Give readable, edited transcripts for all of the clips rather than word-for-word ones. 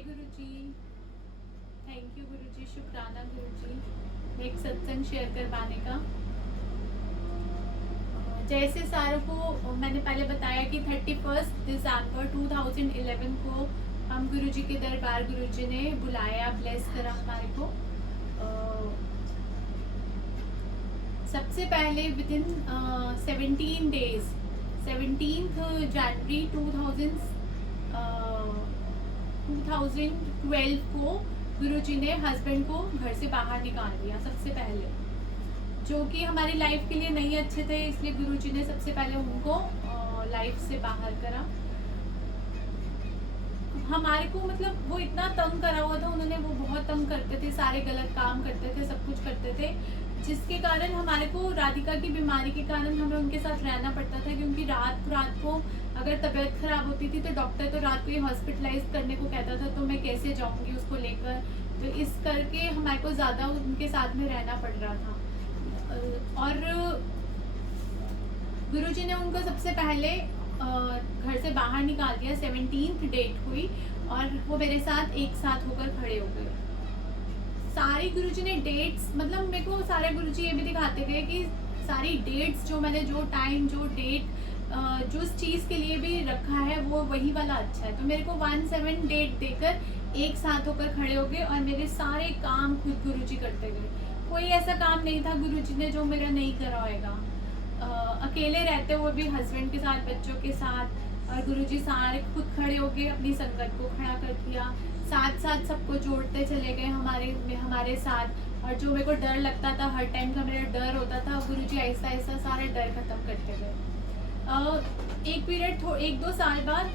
Guru ji. Thank you गुरु जी, शुक्राना गुरु जी एक सत्संग शेयर करवाने का। जैसे सारों को मैंने पहले बताया कि 31 दिसंबर 2011 को हम गुरु जी के दरबार गुरु जी ने बुलाया, ब्लेस करा हमारे को। सबसे पहले विद इन 17 डेज 17 जनवरी 2012 को गुरु जी ने हस्बैंड को घर से बाहर निकाल दिया सबसे पहले, जो कि हमारी लाइफ के लिए नहीं अच्छे थे, इसलिए गुरु जी ने सबसे पहले उनको लाइफ से बाहर करा। हमारे को मतलब वो इतना तंग करा हुआ था उन्होंने, वो बहुत तंग करते थे, सारे गलत काम करते थे, सब कुछ करते थे, जिसके कारण हमारे को राधिका की बीमारी के कारण हमें उनके साथ रहना पड़ता था। क्योंकि रात को अगर तबीयत खराब होती थी तो डॉक्टर तो रात को ही हॉस्पिटलाइज करने को कहता था, तो मैं कैसे जाऊंगी उसको लेकर। तो इस करके हमारे को ज़्यादा उनके साथ में रहना पड़ रहा था। और गुरुजी ने उनको सबसे पहले घर से बाहर निकाल दिया 17th डेट हुई, और वो मेरे साथ एक साथ होकर खड़े हो गए। सारी गुरुजी ने डेट्स, मतलब मेरे को सारे गुरुजी ये भी दिखाते गए कि सारी डेट्स जो मैंने जो टाइम जो डेट जो उस चीज़ के लिए भी रखा है वो वही वाला अच्छा है। तो मेरे को 17 डेट देकर एक साथ होकर खड़े हो गए, और मेरे सारे काम खुद गुरुजी करते गए। कोई ऐसा काम नहीं था गुरुजी ने जो मेरा नहीं करा होगा। अकेले रहते हुए भी हस्बैंड के साथ, बच्चों के साथ, और गुरुजी सारे खुद खड़े हो गए, अपनी संगत को खड़ा कर दिया, साथ साथ सबको जोड़ते चले गए हमारे साथ। और जो मेरे को डर लगता था, हर टाइम का मेरा डर होता था, गुरुजी ऐसा ऐसा सारे डर खत्म करते गए। एक पीरियड 1-2 साल बाद,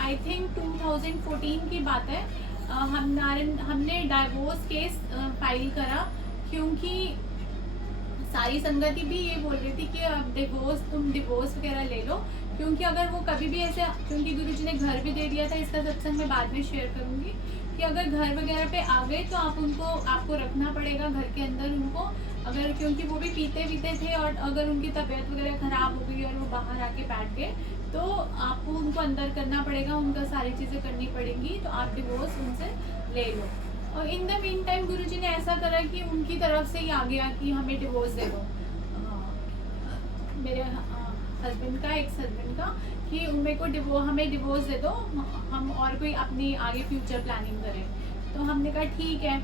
आई थिंक 2014 की बात है, हमने डाइवोर्स केस फाइल करा, क्योंकि सारी संगति भी ये बोल रही थी कि अब तुम डिवोर्स वगैरह ले लो। क्योंकि अगर वो कभी भी ऐसे, क्योंकि गुरुजी ने घर भी दे दिया था, इसका सत्संग मैं बाद में शेयर करूंगी, कि अगर घर वगैरह पे आ गए तो आपको रखना पड़ेगा घर के अंदर उनको। अगर, क्योंकि वो भी पीते थे, और अगर उनकी तबीयत वगैरह खराब हो गई और वो बाहर आके बैठ गए तो आपको उनको अंदर करना पड़ेगा, उनका सारी चीज़ें करनी पड़ेंगी, तो आप डिवोर्स उनसे ले लो। और इन द मीन टाइम गुरुजी ने ऐसा करा कि उनकी तरफ से ही आ गया कि हमें डिवोर्स दे दो, मेरे हस्बैंड का, एक्स हस्बैंड का, कि हमें डिवोर्स दे दो, हम और कोई अपनी आगे फ्यूचर प्लानिंग करें। तो हमने कहा ठीक है।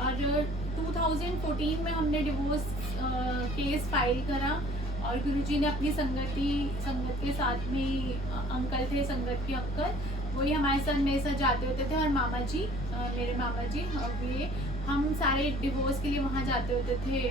और 2014 में हमने डिवोर्स केस फाइल करा, और गुरुजी ने अपनी संगत के साथ में अंकल थे, संगत के अंकल, वही हमारे साथ मेरे साथ जाते होते थे, और मामा जी, मेरे मामा जी, ये हम सारे डिवोर्स के लिए वहाँ जाते होते थे।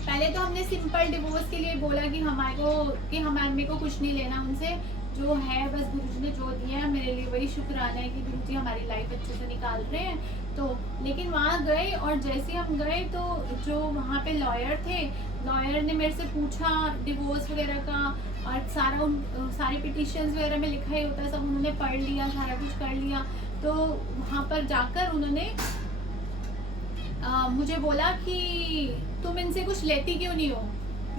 पहले तो हमने सिंपल डिवोर्स के लिए बोला कि मेरे को कुछ नहीं लेना उनसे, जो है बस गुरुजी ने जो दिया है मेरे लिए वही शुक्राना है कि गुरुजी हमारी लाइफ अच्छे से निकाल रहे हैं। तो लेकिन वहाँ गए, और जैसे हम गए तो जो वहाँ पे लॉयर थे, लॉयर ने मेरे से पूछा डिवोर्स वगैरह का, और सारे पिटिशंस वगैरह में लिखा ही होता है, सब उन्होंने पढ़ लिया, सारा कुछ कर लिया। तो वहाँ पर जाकर उन्होंने मुझे बोला कि तुम इनसे कुछ लेती क्यों नहीं हो।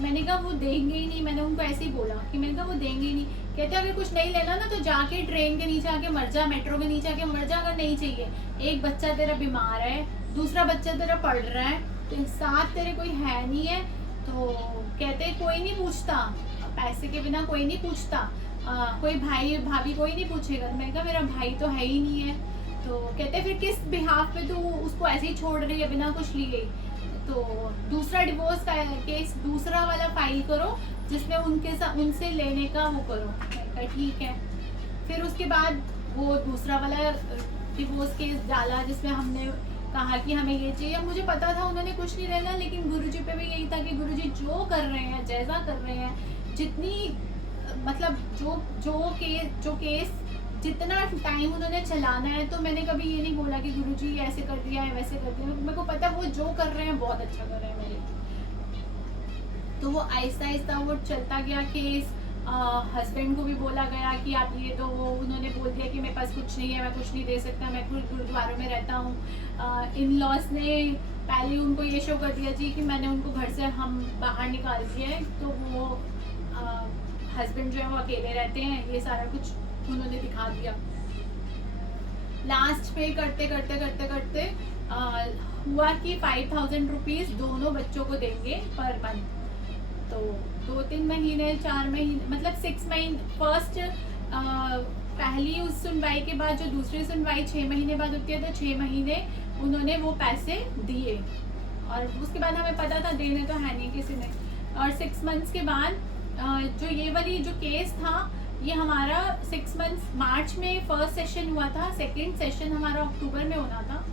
मैंने कहा वो देंगे ही नहीं, मैंने उनको ऐसे ही बोला कि मैंने कहा वो देंगे ही नहीं। कहते अगर कुछ नहीं लेना ना तो जाके ट्रेन के नीचे आके मर जा, मेट्रो के नीचे आके मर जा, अगर नहीं चाहिए। एक बच्चा तेरा बीमार है, दूसरा बच्चा तेरा पढ़ रहा है, तो साथ तेरे कोई है नहीं है। तो कहते कोई नहीं पूछता, पैसे के बिना कोई नहीं पूछता, कोई भाई भाभी कोई नहीं पूछेगा। मैंने कहा मेरा भाई तो है ही नहीं है। तो कहते फिर किस बिहाफ पे तू उसको ऐसे ही छोड़ रही है बिना कुछ लिए। तो दूसरा डिवोर्स का केस दूसरा वाला फाइल करो, जिसमें उनसे लेने का वो करो। मैंने ठीक है। फिर उसके बाद वो दूसरा वाला डिवोर्स केस डाला, जिसमें हमने कहा कि हमें ये चाहिए। मुझे पता था उन्होंने कुछ नहीं लेना, लेकिन गुरुजी पे भी यही था कि गुरुजी जो कर रहे हैं, जैसा कर रहे हैं, जितनी मतलब जो केस जितना टाइम उन्होंने चलाना है, तो मैंने कभी ये नहीं बोला कि गुरुजी ऐसे कर दिया है, वैसे कर दिया। मेरे को पता है वो जो कर रहे हैं बहुत अच्छा कर रहे हैं मेरे लिए। तो वो आहिस्ता आहिस्ता वो चलता गया केस। हस्बैंड को भी बोला गया कि आप ये दो, उन्होंने बोल दिया कि मेरे पास कुछ नहीं है, मैं कुछ नहीं दे सकता, मैं गुरुद्वारों में रहता हूँ। इन लॉज ने पहले उनको ये शो कर दिया जी कि मैंने उनको घर से हम बाहर निकाल दिया है, तो वो हस्बैंड जो है वो अकेले रहते हैं, ये सारा कुछ उन्होंने दिखा दिया। लास्ट पे करते करते करते करते हुआ कि 5,000 रुपीज़ दोनों बच्चों को देंगे पर मंथ। तो 2-3 महीने 4 महीने मतलब 6 महीने फर्स्ट पहली उस सुनवाई के बाद जो दूसरी सुनवाई 6 महीने बाद होती है, तो 6 महीने उन्होंने वो पैसे दिए और उसके बाद हमें पता था देने तो है नहीं किसी ने। और 6 मंथ्स के बाद जो ये वाली जो केस था ये हमारा 6 मंथ्स मार्च में फर्स्ट सेशन हुआ था, सेकंड सेशन हमारा अक्टूबर में होना था।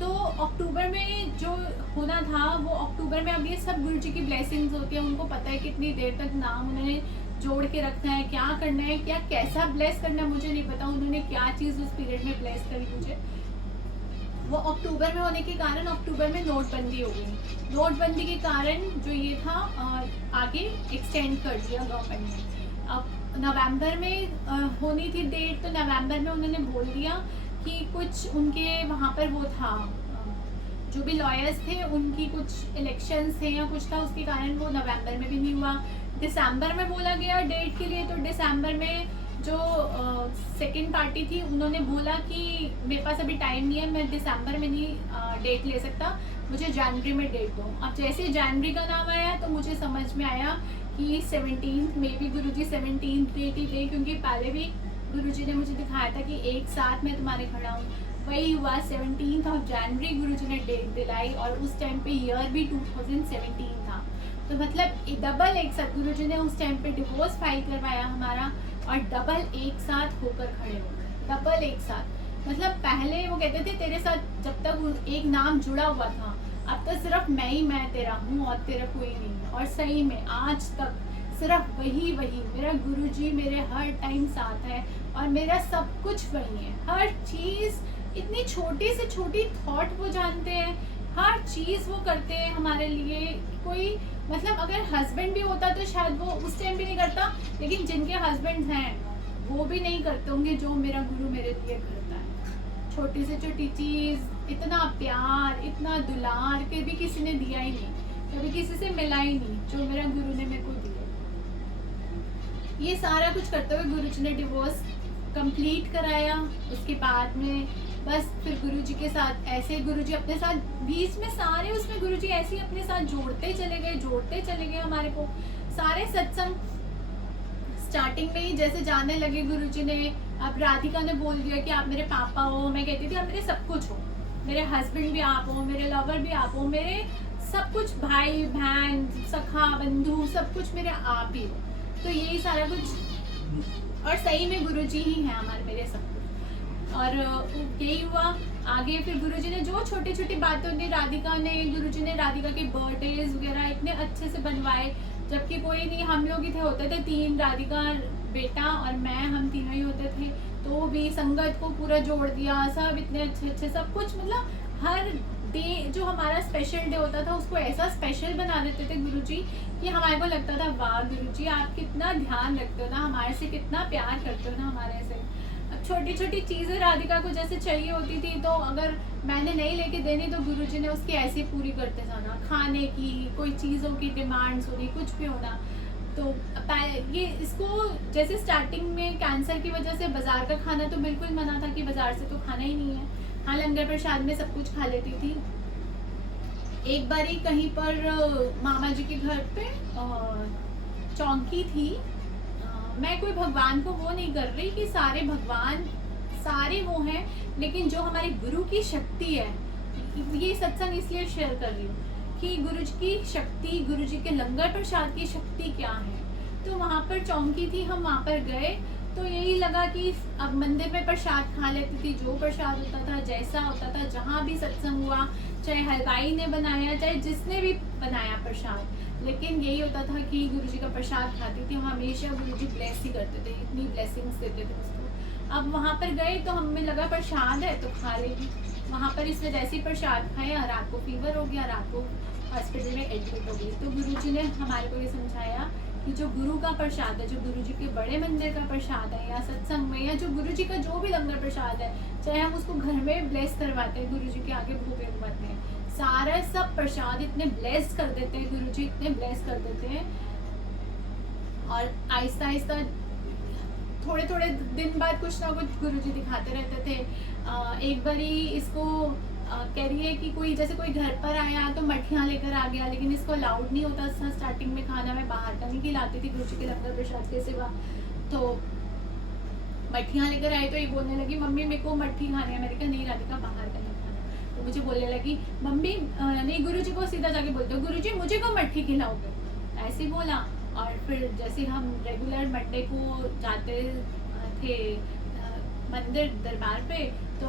तो अक्टूबर में जो होना था वो अक्टूबर में, अब ये सब गुरु जी की ब्लेसिंग्स होती है, उनको पता है कितनी देर तक नाम उन्होंने जोड़ के रखना है, क्या करना है, क्या कैसा ब्लेस करना है मुझे नहीं पता, उन्होंने क्या चीज़ उस पीरियड में ब्लेस करी मुझे। वो अक्टूबर में होने के कारण अक्टूबर में नोटबंदी हो गई। नोटबंदी के कारण जो ये था आगे एक्सटेंड कर दिया गवर्नमेंट ने। अब नवंबर में होनी थी डेट, तो नवंबर में उन्होंने बोल दिया कि कुछ उनके वहाँ पर वो था, जो भी लॉयर्स थे उनकी कुछ इलेक्शंस थे या कुछ था, उसके कारण वो नवंबर में भी नहीं हुआ। दिसंबर में बोला गया डेट के लिए, तो दिसंबर में जो सेकंड पार्टी थी उन्होंने बोला कि मेरे पास अभी टाइम नहीं है, मैं दिसंबर में नहीं डेट ले सकता, मुझे जनवरी में डेट दो। अब जैसे जनवरी का नाम आया तो मुझे समझ में आया कि 17 मे बी गुरुजी 17 डेट ही थे, क्योंकि पहले भी गुरुजी ने मुझे दिखाया था कि एक साथ मैं तुम्हारे खड़ा हूँ। वही हुआ 17 जनवरी गुरुजी ने डेट दिलाई और उस टाइम पे ईयर भी 2017 था। तो मतलब डबल एक साथ गुरुजी ने उस टाइम पे डिवोर्स फाइल करवाया हमारा और डबल एक साथ होकर खड़े हो गए, डबल एक साथ। मतलब पहले वो कहते थे तेरे साथ जब तक एक नाम जुड़ा हुआ था, अब तो सिर्फ मैं तेरा हूँ और तेरा कोई नहीं है। और सही में आज तक सिर्फ वही मेरा गुरुजी मेरे हर टाइम साथ है और मेरा सब कुछ वही है। हर चीज़, इतनी छोटी से छोटी थॉट वो जानते हैं, हर चीज़ वो करते हैं हमारे लिए। कोई मतलब अगर हस्बैंड भी होता तो शायद वो उस टाइम भी नहीं करता, लेकिन जिनके हस्बैंड हैं वो भी नहीं करते होंगे जो मेरा गुरु मेरे लिए करता है। छोटी से छोटी चीज़, इतना प्यार, इतना दुलार कभी किसी ने दिया ही नहीं, कभी किसी से मिला ही नहीं जो मेरा गुरु ने मेरे को दिया। ये सारा कुछ करते हुए गुरुजी ने डिवोर्स कंप्लीट कराया। उसके बाद में बस फिर गुरुजी के साथ ऐसे गुरुजी अपने साथ बीच में सारे उसमें गुरुजी ऐसे ही अपने साथ जोड़ते चले गए हमारे को। सारे सत्संग स्टार्टिंग में ही जैसे जाने लगे गुरुजी ने। अब राधिका ने बोल दिया कि आप मेरे पापा हो, मैं कहती थी आप मेरे सब कुछ हो, मेरे हस्बैंड भी आप हो, मेरे लवर भी आप हो, मेरे सब कुछ, भाई बहन सखा बंधु सब कुछ मेरे आप ही हो। तो यही सारा कुछ, और सही में गुरुजी ही हैं हमारे मेरे सब कुछ। और यही हुआ आगे। फिर गुरुजी ने जो छोटी छोटी बातें होती, गुरुजी ने राधिका के बर्थडेज वगैरह इतने अच्छे से बनवाए, जबकि कोई नहीं, हम लोग ही थे, होते थे 3, राधिका बेटा और मैं, हम तीनों ही होते थे। तो भी संगत को पूरा जोड़ दिया, सब इतने अच्छे सब कुछ, मतलब हर डे जो हमारा स्पेशल डे होता था उसको ऐसा स्पेशल बना देते थे गुरुजी कि हमारे को लगता था वाह गुरुजी आप कितना ध्यान रखते हो ना हमारे से, कितना प्यार करते हो ना हमारे से। अब छोटी छोटी चीज़ें राधिका को जैसे चाहिए होती थी, तो अगर मैंने नहीं लेके देनी तो गुरुजी ने उसकी ऐसे पूरी करते जाना। खाने की कोई चीज़ों की डिमांड्स होनी, कुछ भी होना। तो ये इसको जैसे स्टार्टिंग में कैंसर की वजह से बाज़ार का खाना तो बिल्कुल मना था कि बाज़ार से तो खाना ही नहीं है। हाँ, लंगर प्रसाद में सब कुछ खा लेती थी। एक बारी कहीं पर मामा जी के घर पे चौकी थी। मैं कोई भगवान को वो नहीं कर रही कि सारे भगवान सारे वो हैं, लेकिन जो हमारे गुरु की शक्ति है, ये सत्संग इसलिए शेयर कर रही हूँ कि गुरु जी की शक्ति, गुरु जी के लंगर प्रसाद की शक्ति क्या है। तो वहाँ पर चौकी थी, हम वहाँ पर गए तो यही लगा कि अब मंदिर में प्रसाद खा लेती थी, जो प्रसाद होता था, जैसा होता था, जहाँ भी सत्संग हुआ, चाहे हलवाई ने बनाया, चाहे जिसने भी बनाया प्रसाद, लेकिन यही होता था कि गुरुजी का प्रसाद खाती थी। हमेशा गुरुजी ब्लेस ही करते थे, इतनी ब्लेसिंग्स देते थे उसको। अब वहाँ पर गए तो हमें लगा प्रसाद है तो खा लेगी। वहाँ पर इस वजह से प्रसाद खाया, रात को फीवर हो गया, रात को हॉस्पिटल में एडमिट हो गई। तो गुरुजी ने हमारे को ये समझाया कि जो गुरु का प्रसाद है, जो गुरु जी के बड़े मंदिर का प्रसाद है, या सत्संग में, या जो गुरु जी का जो भी लंगर प्रसाद है, चाहे हम उसको घर में ब्लेस करवाते हैं, गुरु जी के आगे भोग लगवाते हैं, सारा सब प्रसाद इतने ब्लेस कर देते हैं, गुरु जी इतने ब्लेस कर देते हैं। और आहिस्ता आहिस्ता थोड़े थोड़े दिन बाद कुछ ना कुछ गुरुजी दिखाते रहते थे। एक बारी इसको कह रही है कि कोई जैसे कोई घर पर आया तो मठियाँ लेकर आ गया, लेकिन इसको अलाउड नहीं होता था स्टार्टिंग में खाना, मैं बाहर का नहीं खिलाती थी गुरुजी के लंगर प्रसाद के सिवा। तो मठियाँ लेकर आए तो ये बोलने लगी मम्मी मेरे को मट्ठी खानी है। मैंने कहा नहीं राधिका बाहर का नहीं खाना। तो मुझे बोलने लगी मम्मी नहीं, गुरुजी को सीधा जाके बोलते हो गुरुजी मुझे कब मट्ठी खिलाओगे, ऐसे बोला। और फिर जैसे हम रेगुलर मंडे को जाते थे मंदिर दरबार पे, तो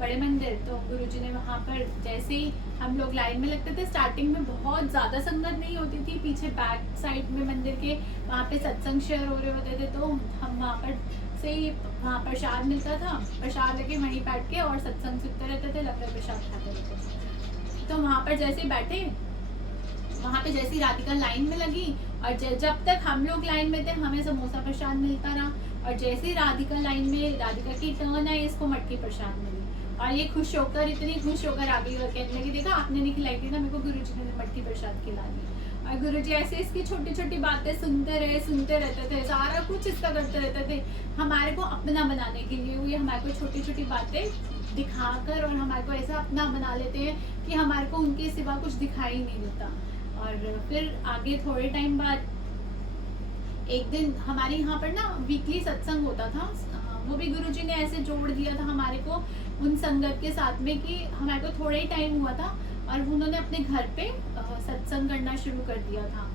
बड़े मंदिर, तो गुरुजी ने वहाँ पर जैसे ही हम लोग लाइन में लगते थे, स्टार्टिंग में बहुत ज़्यादा संगत नहीं होती थी, पीछे बैक साइड में मंदिर के वहाँ पे सत्संग शेयर हो रहे होते थे, तो हम वहाँ पर से ही वहाँ प्रसाद मिलता था, प्रसाद लेके वहीं बैठ के और सत्संग सुनते रहते थे, लंगर प्रसाद खाते रहते थे। तो वहाँ पर जैसे ही बैठे, वहाँ पे जैसी राधिका लाइन में लगी और जब तक हम लोग लाइन में थे हमें समोसा प्रसाद मिलता रहा, और जैसे ही राधिका लाइन में, राधिका की टर्न आई, इसको मटकी प्रसाद मिली और ये खुश होकर, इतनी खुश होकर आ गई और कहने लगी देखा आपने नहीं खिलाई थी ना मेरे को, गुरुजी ने मटकी प्रसाद खिला दी। और गुरुजी ऐसे इसकी छोटी छोटी बातें सुनते रहते थे, सारा कुछ इसका करते रहते थे हमारे को अपना बनाने के लिए। ये हमारे को छोटी छोटी बातें दिखाकर और हमारे को ऐसा अपना बना लेते हैं कि हमारे को उनके सिवा कुछ दिखाई नहीं देता। और फिर आगे थोड़े टाइम बाद एक दिन हमारे यहाँ पर ना वीकली सत्संग होता था, वो भी गुरुजी ने ऐसे जोड़ दिया था हमारे को उन संगत के साथ में कि हमारे को थोड़ा ही टाइम हुआ था और उन्होंने अपने घर पे सत्संग करना शुरू कर दिया था।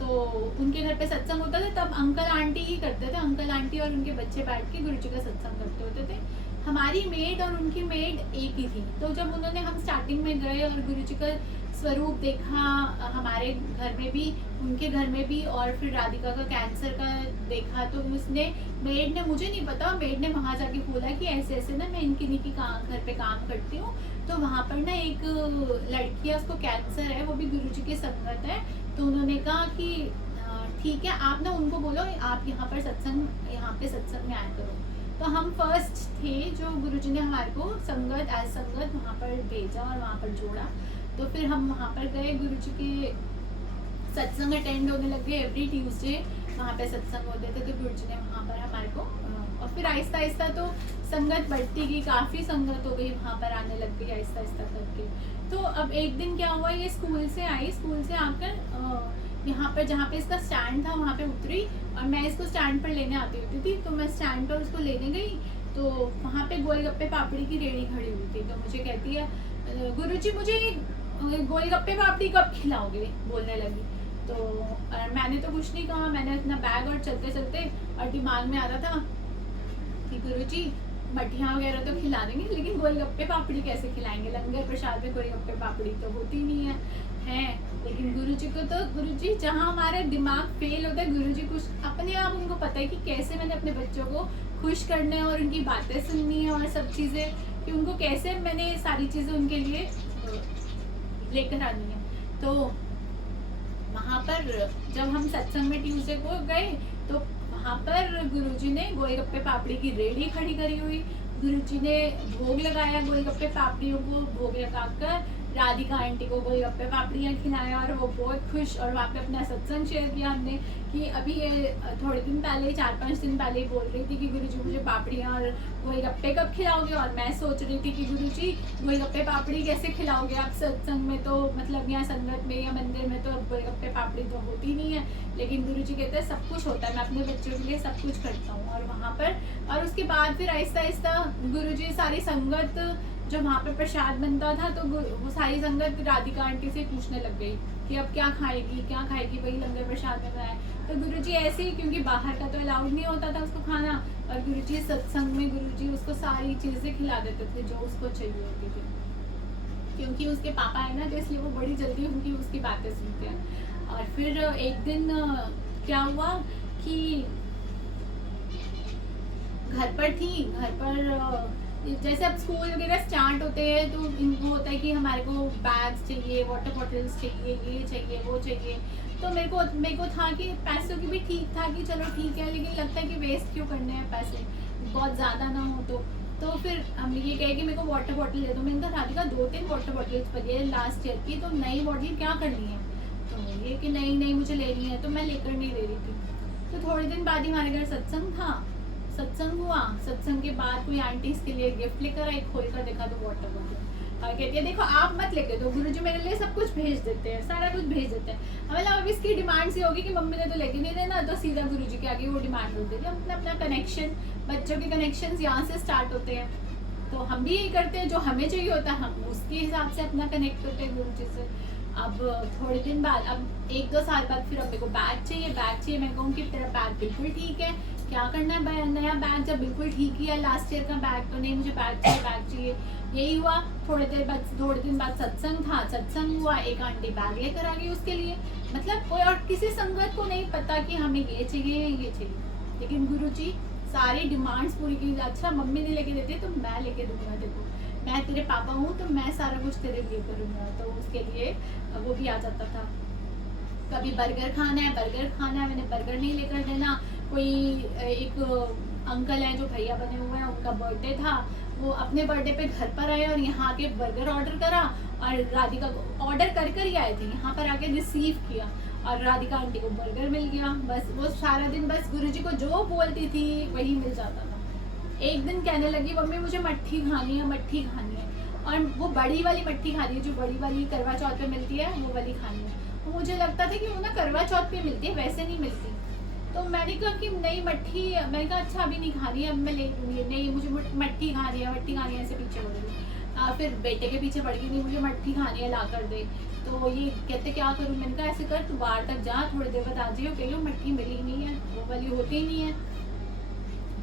तो उनके घर पे सत्संग होता था, तब अंकल आंटी ही करते थे, अंकल आंटी और उनके बच्चे बैठ के गुरुजी का सत्संग करते होते थे। हमारी मेड और उनकी मेड एक ही थी। तो जब उन्होंने, हम स्टार्टिंग में गए और गुरुजी का स्वरूप देखा हमारे घर में भी, उनके घर में भी, और फिर राधिका का कैंसर का देखा, तो उसने, मेड ने, मुझे नहीं पता, मेड ने वहाँ जाके बोला कि ऐसे ऐसे ना मैं इनकी घर पे काम करती हूँ, तो वहाँ पर ना एक लड़की है उसको कैंसर है, वो भी गुरुजी की संगत है। तो उन्होंने कहा कि ठीक है आप ना उनको बोलो आप यहाँ पे सत्संग में आया करो। तो हम फर्स्ट थे जो गुरुजी ने हमारे को संगत वहाँ पर भेजा और वहाँ पर जोड़ा। तो फिर हम वहाँ पर गए, गुरुजी के सत्संग अटेंड होने लगे, एवरी ट्यूसडे वहाँ पे सत्संग होते थे। तो गुरुजी ने वहाँ पर हमारे को, और फिर आहिस्ता आहिस्ता तो संगत बढ़ती गई, काफ़ी संगत हो गई, वहाँ पर आने लग गई आहिस्ता आहिस्ता करके। तो अब एक दिन क्या हुआ, ये स्कूल से आई, स्कूल से आकर यहाँ पर जहाँ पे इसका स्टैंड था वहाँ पे उतरी, और मैं इसको स्टैंड पर लेने आती होती थी, तो मैं स्टैंड पर उसको लेने गई, तो वहाँ पे गोलगप्पे पापड़ी की रेडी खड़ी हुई थी। तो मुझे कहती है गुरुजी मुझे गोलगप्पे पापड़ी कब खिलाओगे, बोलने लगी। तो मैंने तो कुछ नहीं कहा, मैंने अपना बैग और चलते चलते, और दिमाग में आ रहा था कि गुरुजी मठियाँ वगैरह तो खिला देंगे, लेकिन गोलगप्पे पापड़ी कैसे खिलाएंगे, लंगर प्रसाद में गोलगप्पे पापड़ी तो होती नहीं है। लेकिन गुरुजी को तो, गुरुजी जहाँ हमारे दिमाग फेल होता है, गुरुजी कुछ अपने आप उनको पता है कि कैसे मैंने अपने बच्चों को खुश करना है और उनकी बातें सुननी है और सब चीज़ें, कि उनको कैसे मैंने सारी चीज़ें उनके लिए लेकर आनी है। तो वहाँ पर जब हम सत्संग में ट्यूसडे को गए, तो वहाँ पर गुरुजी ने गोलगप्पे पापड़ी की रेडी खड़ी करी हुई, गुरुजी ने भोग लगाया, गोलगप्पे पापड़ियों को भोग लगाकर राधिका आंटी को गोलगप्पे पापड़ियाँ खिलाया, और वो बहुत खुश। और वहाँ पे अपना सत्संग शेयर किया हमने कि अभी ये थोड़े दिन पहले, 4-5 दिन पहले ही बोल रही थी कि गुरुजी मुझे पापड़ियाँ और गोलगप्पे कब खिलाओगे, और मैं सोच रही थी कि गुरुजी गोलगप्पे पापड़ी कैसे खिलाओगे आप सत्संग में, तो मतलब यहाँ संगत में या मंदिर में तो गोलगप्पे पापड़ी तो होती नहीं है, लेकिन गुरुजी कहते हैं सब कुछ होता है, मैं अपने बच्चों के लिए सब कुछ करता हूँ। और वहाँ पर, और उसके बाद फिर आहिस्ता आहिस्ता गुरुजी सारी संगत, जो वहाँ पे प्रसाद बनता था, तो वो सारी संगत राधिका आंटी से पूछने लग गई कि अब क्या खाएगी, वही लंगर प्रसाद में बनाए। तो गुरुजी ऐसे ही, क्योंकि बाहर का तो अलाउड नहीं होता था उसको खाना, और गुरुजी सत्संग में गुरुजी उसको सारी चीज़ें खिला देते थे जो उसको चाहिए होती थी, क्योंकि उसके पापा है ना, तो इसलिए वो बड़ी जल्दी उनकी उसकी बातें सुनते हैं। और फिर एक दिन क्या हुआ कि घर पर जैसे अब स्कूल वगैरह स्टार्ट होते हैं, तो इनको होता है कि हमारे को बैग्स चाहिए, वाटर बॉटल्स चाहिए, ये चाहिए, वो चाहिए। तो मेरे को था कि पैसों की भी ठीक था कि चलो ठीक है, लेकिन लगता है कि वेस्ट क्यों करने हैं पैसे, बहुत ज़्यादा ना हो। तो फिर हम ये कहे कि मेरे को वाटर बॉटल दे दो। मैंने कहा राधिका 2-3 वाटर बॉटल्स पड़ी है लास्ट ईयर की, तो नई बॉटल क्या करनी है, तो ये कि नहीं मुझे लेनी है, तो मैं लेकर नहीं दे रही थी। तो थोड़े दिन बाद ही हमारे घर सत्संग था, सत्संग हुआ, सत्संग के बाद कोई आंटी इसके लिए गिफ्ट लेकर आई, खोल कर देखा तो वाटर बॉटल। और कहती है देखो आप मत लेके दो, गुरुजी मेरे लिए सब कुछ भेज देते हैं, सारा कुछ भेज देते हैं। मतलब अब इसकी डिमांड सी होगी कि मम्मी ने तो लेके नहीं देना, तो सीधा गुरुजी के आगे वो डिमांड होती है। अपना अपना कनेक्शन, बच्चों के कनेक्शन यहाँ से स्टार्ट होते हैं, तो हम भी यही करते हैं, जो हमें चाहिए होता है हम उसके हिसाब से अपना कनेक्ट होते हैं गुरुजी से। अब थोड़े दिन बाद, अब 1-2 साल बाद फिर अब मेरे को बैग चाहिए। मैं कहूँ कि तेरा बैग बिल्कुल ठीक है, क्या करना है नया बैग जब बिल्कुल ठीक ही है, लास्ट ईयर का बैग तो नहीं, मुझे बैग चाहिए। यही हुआ, थोड़े दिन बाद सत्संग हुआ, एक आंटी बैग लेकर आ गई उसके लिए। मतलब कोई और किसी संगत को नहीं पता कि हमें ये चाहिए, लेकिन गुरुजी सारी डिमांड्स पूरी की। अच्छा मम्मी नहीं लेके देती तो मैं लेके दूंगा, देखो मैं तेरे पापा हूँ तो मैं सारा कुछ तेरे लिए करूँगा। तो उसके लिए वो भी आ जाता था। कभी बर्गर खाना है, मैंने बर्गर नहीं लेकर देना। कोई एक अंकल हैं जो भैया बने हुए हैं, उनका बर्थडे था, वो अपने बर्थडे पे घर पर आए और यहाँ के बर्गर ऑर्डर करा, और राधिका को ऑर्डर कर ही आए थे, यहाँ पर आके रिसीव किया और राधिका आंटी को बर्गर मिल गया। बस वो सारा दिन बस गुरुजी को जो बोलती थी वही मिल जाता था। एक दिन कहने लगी मम्मी मुझे मट्ठी खानी है, और वो बड़ी वाली मट्ठी खानी है, जो बड़ी वाली करवा चौथ पे मिलती है वो वाली खानी है। तो मुझे लगता था कि वो ना करवा चौथ पे मिलती है, वैसे नहीं मिलती। तो मैंने कहा कि नहीं मट्ठी, मैंने कहा अच्छा अभी नहीं खानी है, अब मैं ले लूँगी। नहीं मुझे मट्ठी खानी है, ऐसे पीछे पड़ गई। फिर बेटे के पीछे पड़ गई, नहीं मुझे मट्ठी खानी है, ला कर दे। तो ये कहते क्या करूँ, मैंने कहा ऐसे कर तू बाहर तक जा, थोड़ी देर बाद आ जाइयो, कहियो मट्ठी मिली नहीं है, वो वाली होती ही नहीं है।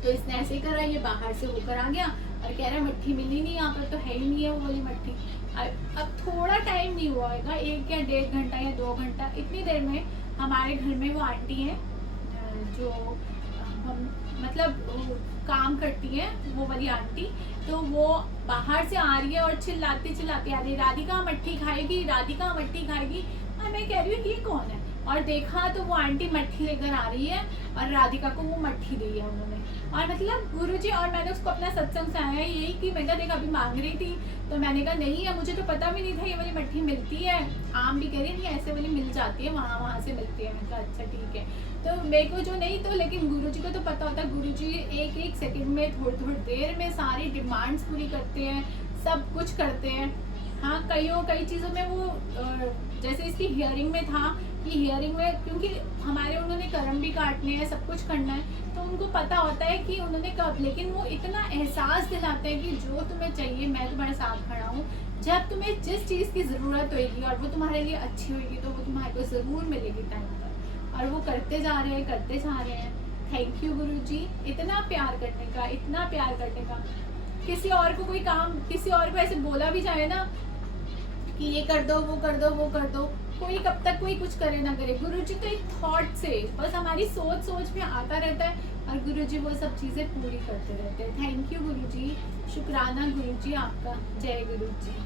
तो इसने ऐसे ही करा, ये बाहर से होकर आ गया और कह रहा है मट्ठी मिली नहीं, यहाँ पर तो है ही नहीं है वो वाली मट्ठी। अब थोड़ा टाइम नहीं हुआ होगा, 1 या 1.5 घंटा या 2 घंटा, इतनी देर में हमारे घर में वो आंटी हैं जो मतलब काम करती है, वो वाली आंटी। तो वो बाहर से आ रही है और चिल्लाती आ रही है राधिका मट्ठी खाएगी। और मैं कह रही हूँ ये कौन है, और देखा तो वो आंटी मट्ठी लेकर आ रही है और राधिका को वो मट्ठी दी है उन्होंने। और मतलब गुरुजी, और मैंने उसको अपना सत्संग से आया यही कि मैंने देखा अभी मांग रही थी, तो मैंने कहा नहीं है, मुझे तो पता भी नहीं था ये वाली मट्ठी मिलती है। आम भी कह रही नहीं ऐसे वाली मिल जाती है, वहाँ से मिलती है। मैंने कहा अच्छा ठीक है। तो मेरे को जो नहीं, तो लेकिन गुरुजी को तो पता होता है, गुरुजी एक सेकंड में थोड़ी देर में सारी डिमांड्स पूरी करते हैं, सब कुछ करते हैं। हाँ कई चीज़ों में वो जैसे इसकी हियरिंग में था कि हियरिंग में, क्योंकि हमारे उन्होंने कर्म भी काटने हैं, सब कुछ करना है, तो उनको पता होता है कि उन्होंने कब, लेकिन वो इतना एहसास दिलाते हैं कि जो तुम्हें चाहिए मैं तुम्हारे साथ खड़ा हूँ। जब तुम्हें जिस चीज़ की ज़रूरत होगी और वो तुम्हारे लिए अच्छी होगी तो वो तुम्हारे को ज़रूर मिलेगी टाइम पर। और वो करते जा रहे हैं। थैंक यू गुरुजी, इतना प्यार करने का। किसी और को कोई काम, किसी और को ऐसे बोला भी जाए ना कि ये कर दो, वो कर दो, कोई कब तक कोई कुछ करे ना करे। गुरुजी तो एक थॉट से, बस हमारी सोच में आता रहता है और गुरुजी वो सब चीज़ें पूरी करते रहते हैं। थैंक यू गुरुजी, शुक्राना गुरुजी आपका। जय गुरुजी।